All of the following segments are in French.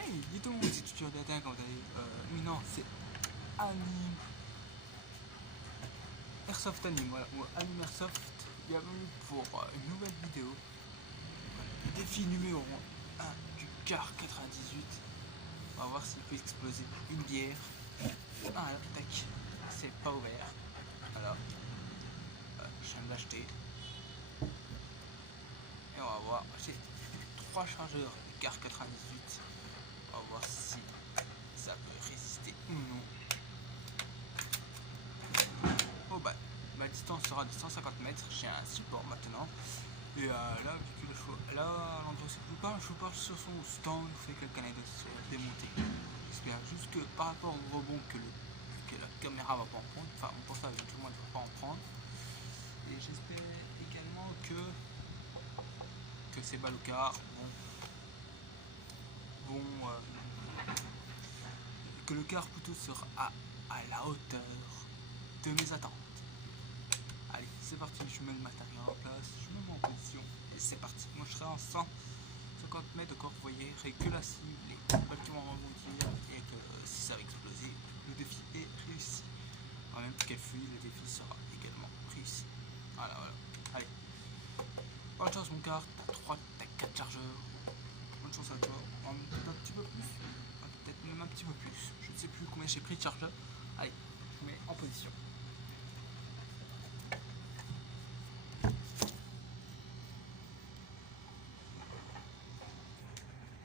Hey, dis donc, si tu regardes quand t'allais. Oui, non, c'est Anime. Airsoft Anime, voilà. Ou Anime Airsoft. Bienvenue pour une nouvelle vidéo. Défi numéro 1 du car 98. On va voir s'il peut exploser une bière. Ah, tac. C'est pas ouvert. Alors, je viens de l'acheter. Et on va voir. J'ai 3 chargeurs du car 98. On va voir si ça peut résister ou non. Oh bah, ma distance sera de 150 mètres. J'ai un support maintenant. Et là, vu que là, à l'endroit où je parle sur son stand, fait que le canal se démonter. J'espère juste que par rapport au rebond que la caméra va pas en prendre, enfin mon portable éventuellement ne va pas en prendre. Et j'espère également que ces balocars vont que le car plutôt sera à la hauteur de mes attentes. Allez, c'est parti, je mets le matériel en place, je me mets en position et c'est parti. Moi je serai en 150 mètres, d'accord, vous voyez, que la cible, les balles qui vont rebondir et que si ça va exploser, le défi est réussi. En même qu'elle fuit, le défi sera également réussi. Voilà, voilà. Allez. Bonne chance mon car, t'as 3, t'as 4 chargeurs. Bonne chance à toi. Peut-être un petit peu plus. Peut-être même un petit peu plus. Je ne sais plus combien j'ai pris de chargeurs. Allez, je mets en position.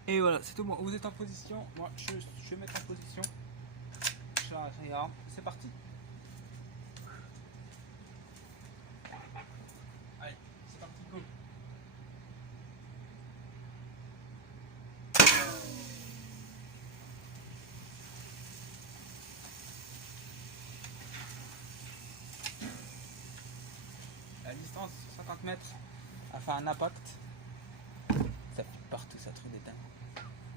Et voilà, c'est tout bon. Vous êtes en position. Moi, je vais mettre en position. C'est parti. Allez, c'est parti, go. La distance, 50 mètres, a fait un impact. Ça pique partout, ça truc d'éteint.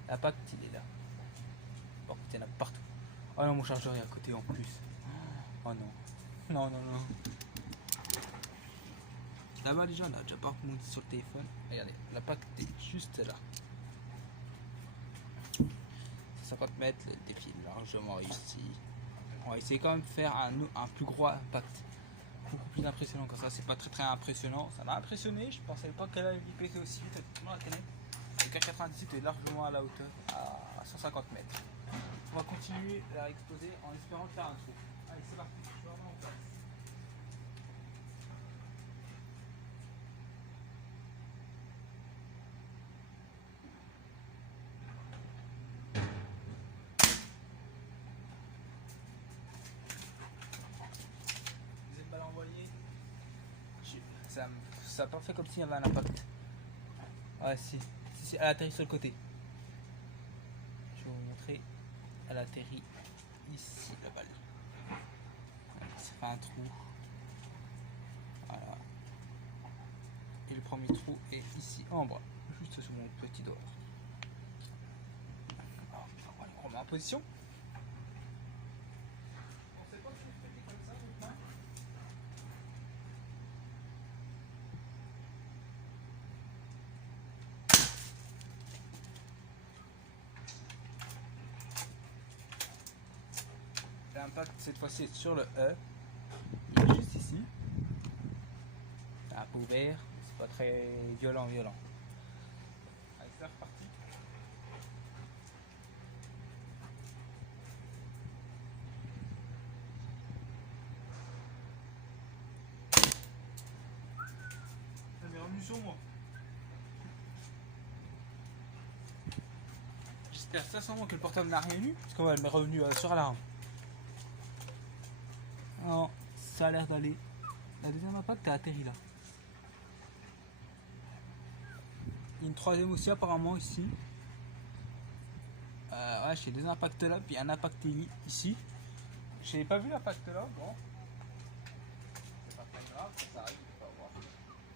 L'impact, il est là. Bon, il y en a partout. Oh non, mon chargeur est à côté en plus. Oh non. Non, non, non. Là-bas, déjà, on a déjà pas monté sur le téléphone. Regardez, l'impact est juste là. 50 mètres, le défi est largement réussi. On va essayer quand même de faire un plus gros impact. Beaucoup plus impressionnant comme ça, c'est pas très impressionnant. Ça m'a impressionné, je pensais pas qu'elle allait péter aussi vite dans la canette. Le K98 est largement à la hauteur, à 150 mètres. On va continuer à exploser en espérant faire un trou. Allez, c'est parti, je suis vraiment en place. Deuxième balle envoyée. Ça n'a pas fait comme s'il y avait un impact. Ah si, elle atterrit sur le côté. Je vais vous montrer. Elle atterrit ici, la balle. Ça fait un trou. Voilà. Et le premier trou est ici en bas, juste sous mon petit doigt. On remet en position. On sait pas si je fais comme ça, votre main. L'impact cette fois-ci est sur le E. Il est juste ici. C'est un peu ouvert, c'est pas très violent. Allez, c'est reparti. Ça m'est revenu sur moi. J'espère sincèrement que le portable n'a rien eu, parce qu'elle m'est revenue sur alarme. Non, ça a l'air d'aller. La deuxième impact a atterri là. Il y a une troisième aussi apparemment ici. Ouais, j'ai deux impacts là, puis un impact ici. J'ai pas vu l'impact là, bon. C'est pas très grave, ça arrive, on va voir.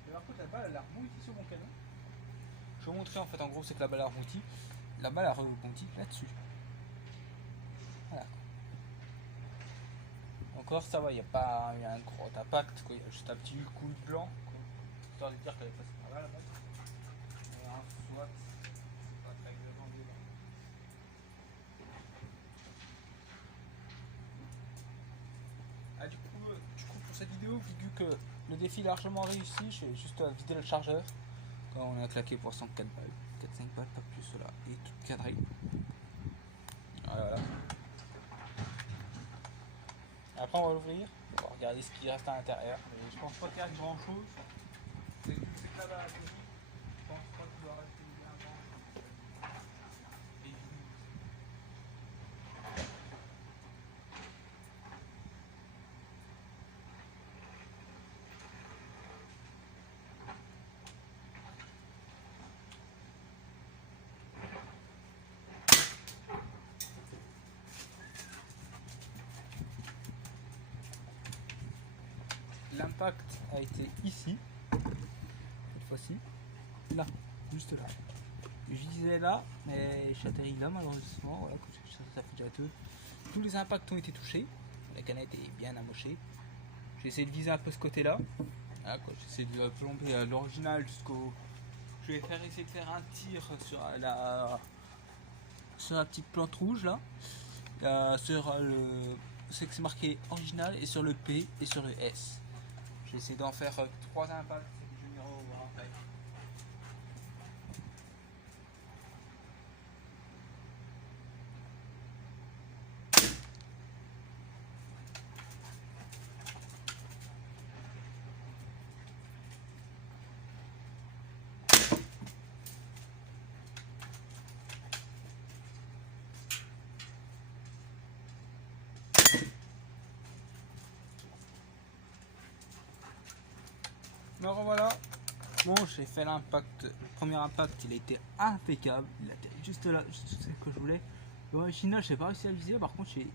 Mais par contre, la balle elle a rebondi sur mon canon. Je vais vous montrer en fait, en gros, c'est que la balle a rebondi. La balle a rebondi là-dessus. Voilà. Encore ça va, il n'y a pas eu un gros impact, quoi. Il y a juste un petit coup de blanc, quoi. Histoire de dire qu'elle est passée par là, la balle. Mais en soit, c'est pas très violent. cette vidéo, vu que le défi est largement réussi, j'ai juste à vider le chargeur. Quand on a claqué pour 104 balles, 4-5 balles, pas plus, cela et tout cadré. Voilà. Après on va l'ouvrir, on va regarder ce qui reste à l'intérieur. Je pense pas qu'il y a grand chose. C'est là-bas la télé. Je pense pas qu'il doit rester bien grand chose. L'impact a été ici, cette fois-ci, là, juste là. Je disais là, mais j'atterris là malheureusement, voilà, ça fait déjà deux. Tous les impacts ont été touchés, la canette est bien amochée. J'ai essayé de viser un peu ce côté-là, voilà, j'ai essayé de plomber à l'original jusqu'au... Je vais essayer de faire un tir sur la petite plante rouge là, sur le... C'est que c'est marqué original et sur le P et sur le S. J'ai essayé d'en faire 3 impacts, je vais revoir après. Donc voilà, bon j'ai fait l'impact, le premier impact il a été impeccable, il a été juste là, juste ce que je voulais. L'original j'ai pas réussi à viser, par contre j'ai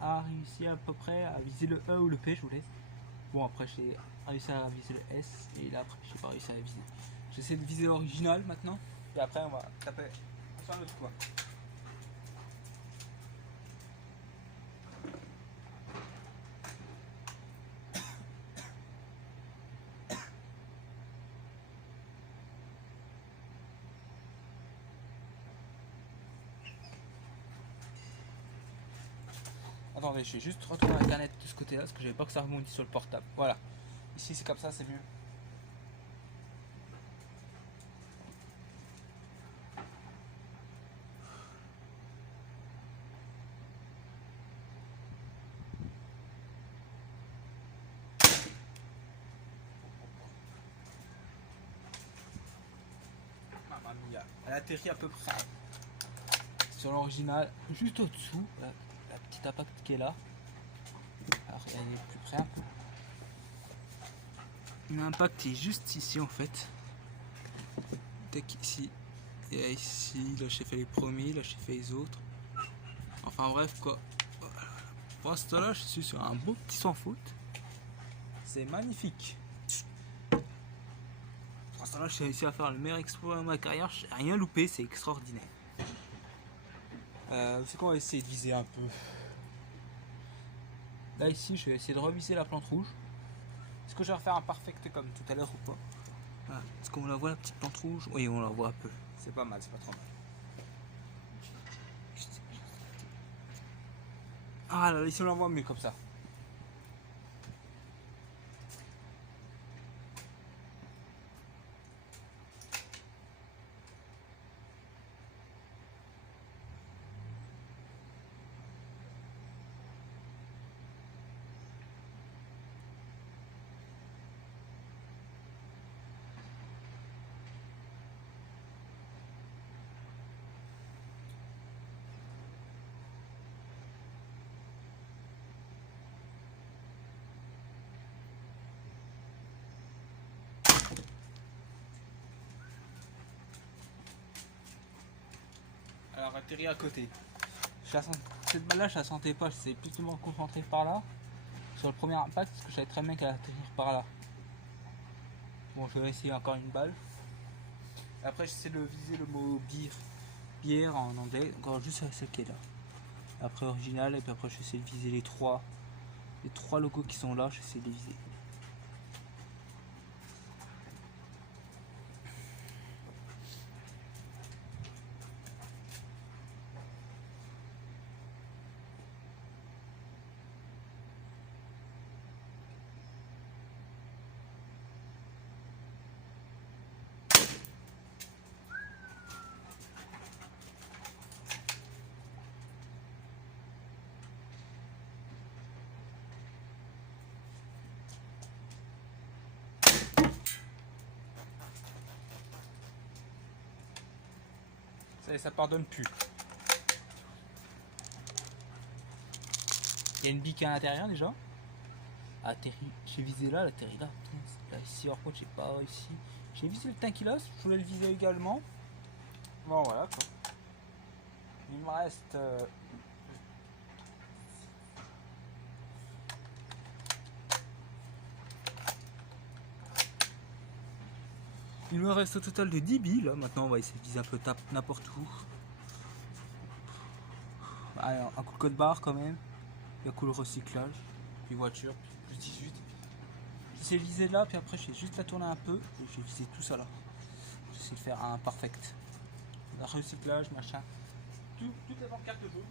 réussi à peu près à viser le E ou le P je voulais. Bon après j'ai réussi à viser le S et là après j'ai pas réussi à viser. J'essaie de viser l'original maintenant et après on va taper sur un autre coin. Attendez, je vais juste retourner la canette de ce côté-là parce que j'avais pas que ça rebondisse sur le portable. Voilà. Ici c'est comme ça, c'est mieux. Mamma mia. Elle atterrit à peu près sur l'original, juste au-dessous. La petite impact qui est là. Alors elle est plus près un peu. L'impact est juste ici en fait. Tac ici. Et ici, là j'ai fait les premiers, là j'ai fait les autres. Enfin bref quoi. Pour l'instant là je suis sur un beau petit sans faute. C'est magnifique. Pour l'instant là j'ai réussi à faire le meilleur exploit de ma carrière. J'ai rien loupé, c'est extraordinaire. C'est qu'on va essayer de viser un peu. Là ici je vais essayer de reviser la plante rouge. Est-ce que je vais refaire un perfect comme tout à l'heure ou pas? Voilà. Est-ce qu'on la voit la petite plante rouge? Oui on la voit un peu. C'est pas mal, c'est pas trop mal. Ah là ici on la voit mieux comme ça. Alors atterri à côté. Cette balle là je la sentais pas, j'essayais plus de me concentrer par là. Sur le premier impact parce que je savais très bien qu'elle allait atterrir par là. Bon je vais essayer encore une balle. Après j'essaie de viser le mot bière en anglais, encore juste celle qui est là. Après original et puis après j'essaie de viser les trois logos qui sont là, j'essaie de les viser. Ça pardonne plus. Il y a une bique à l'intérieur déjà. J'ai visé là, l'atterri là. Là ici, par contre, j'ai pas réussi. J'ai visé le Tankilos, je voulais le viser également. Bon, voilà quoi. Il me reste. Il me reste au total de 10 billes. Maintenant, on va essayer de viser un peu n'importe où. Allez, un coup de code barre quand même. Puis un coup le recyclage. Puis voiture, puis plus 18. J'essaie de viser là, puis après, je vais juste la tourner un peu. Et je vais viser tout ça là. J'essaie de faire un perfect. Le recyclage, machin. Toutes les pancartes de boue.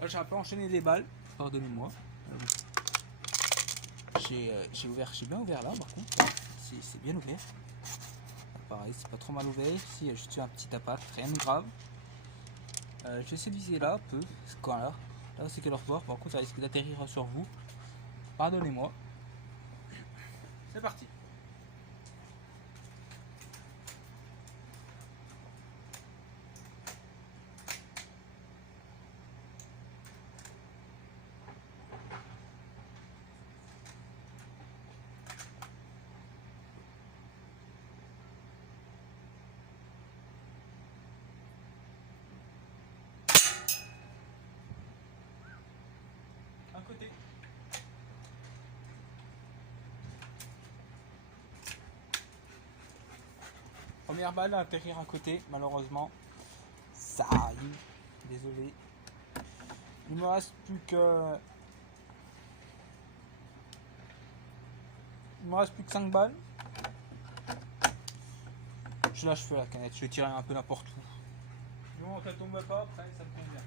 Là, j'ai un peu enchaîné des balles, pardonnez-moi. J'ai bien ouvert là par contre. C'est bien ouvert. Pareil, c'est pas trop mal ouvert. Ici, il y a juste un petit tapat, rien de grave. Je vais essayer de viser là un peu, ce coin là. Là c'est que leur bord, par contre ça risque d'atterrir sur vous. Pardonnez-moi. C'est parti. Un côté. Première balle à atterrir à côté, malheureusement. Ça arrive. Désolé. Il me reste plus que. Il me reste plus que 5 balles. Je lâche feu la canette, je vais tirer un peu n'importe où. Du moment qu'elle tombe pas, après ça me convient.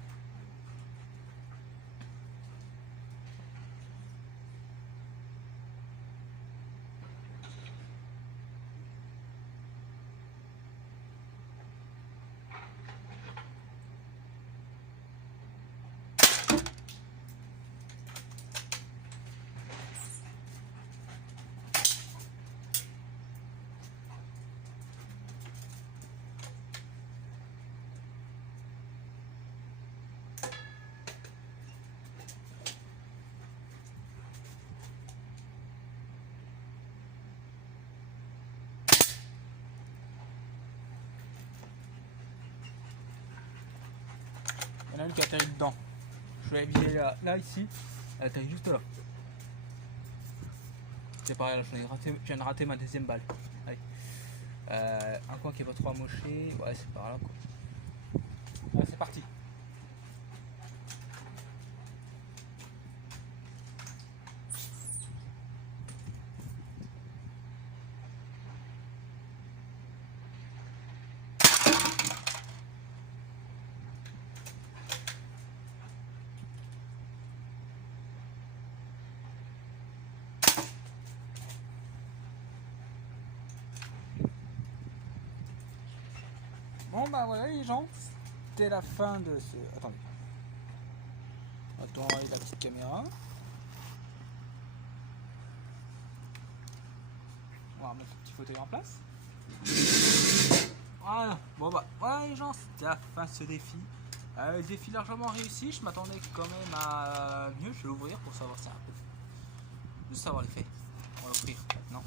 Il y en a une qui atterrit dedans. Je vais viser là ici. Elle atterrit juste là. C'est pareil, là, je viens de rater ma deuxième balle. Allez. Un coin qui est pas trop amoché. Ouais, c'est par là quoi. Allez, c'est parti. Bon bah voilà les gens, c'était la fin de ce... Attendez. On va tourner la petite caméra. On va remettre le petit fauteuil en place. Voilà. Bon bah voilà les gens, c'était la fin de ce défi. Défi largement réussi, je m'attendais quand même à mieux. Je vais l'ouvrir pour savoir ça un peu. Juste savoir l'effet. On va l'ouvrir maintenant.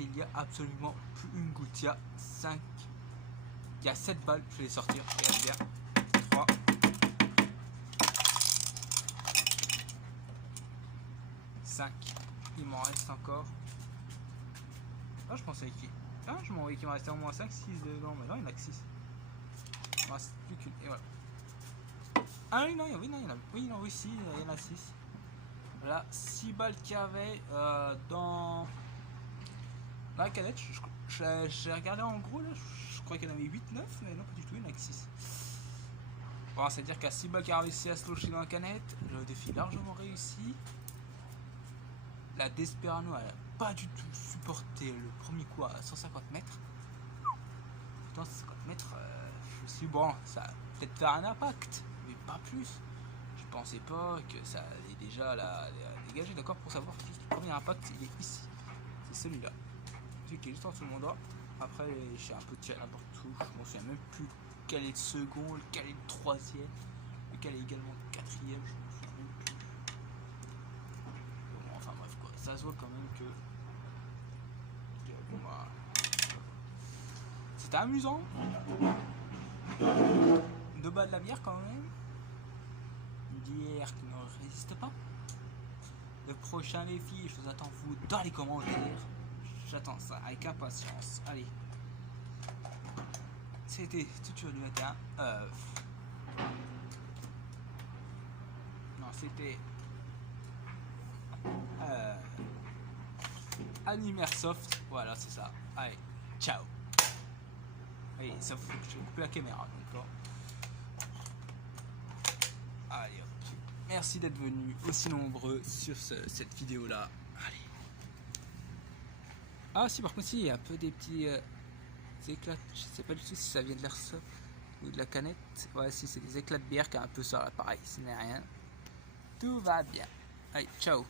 Il n'y a absolument plus une goutte. Il y a 5. Il y a 7 balles. Je vais les sortir. Regardez bien. 3. 5. Il m'en reste encore. Ah, je pensais qu'il. Ah, je m'en voyais qu'il me restait au moins 5, 6 dedans. Mais non, il n'y en a que 6. Il me reste plus qu'une. Et voilà. Ah oui, non, oui, non, il y en a, oui, non, oui, si, il y en a 6. Voilà, 6 balles qu'il y avait dans la canette. J'ai regardé en gros, là, je crois qu'il y en avait 8, 9, mais non, pas du tout, il n'y en a que 6. Bon, c'est-à-dire qu'à 6 balles qui a réussi à se loger dans la canette, le défi largement réussi. La Desperano, elle n'a pas du tout supporté le premier coup à 150 mètres. Pourtant, 150 mètres, je me suis dit, bon, ça va peut-être faire un impact, mais pas plus. Je pensais pas que ça allait déjà la dégager, d'accord, pour savoir juste le premier impact, il est ici. C'est celui-là. Celui qui est juste en dessous de mon doigt. Après, j'ai un peu tiré n'importe où. Je m'en souviens même plus quel est le second, quel est le troisième, lequel est également le quatrième. Je m'en souviens même plus. Bon, enfin bref, quoi. Ça se voit quand même que. Voilà. C'était amusant. 2 balles de la bière quand même. Une bière qui ne résiste pas. Le prochain défi, je vous attends vous dans les commentaires. J'attends ça avec impatience. Allez. C'était tout du matin. Non, c'était Animairsoft. Voilà, c'est ça. Allez, ciao. Oui, ça faut que je coupe la caméra. Donc, allez, hop. Merci d'être venus aussi nombreux sur cette vidéo là. Allez. Ah si, par contre, si, il y a un peu des petits éclats. Je sais pas du tout si ça vient de l'airsoft ou de la canette. Ouais, si, c'est des éclats de bière qui est un peu sur l'appareil. Ce n'est rien. Tout va bien. Allez, ciao.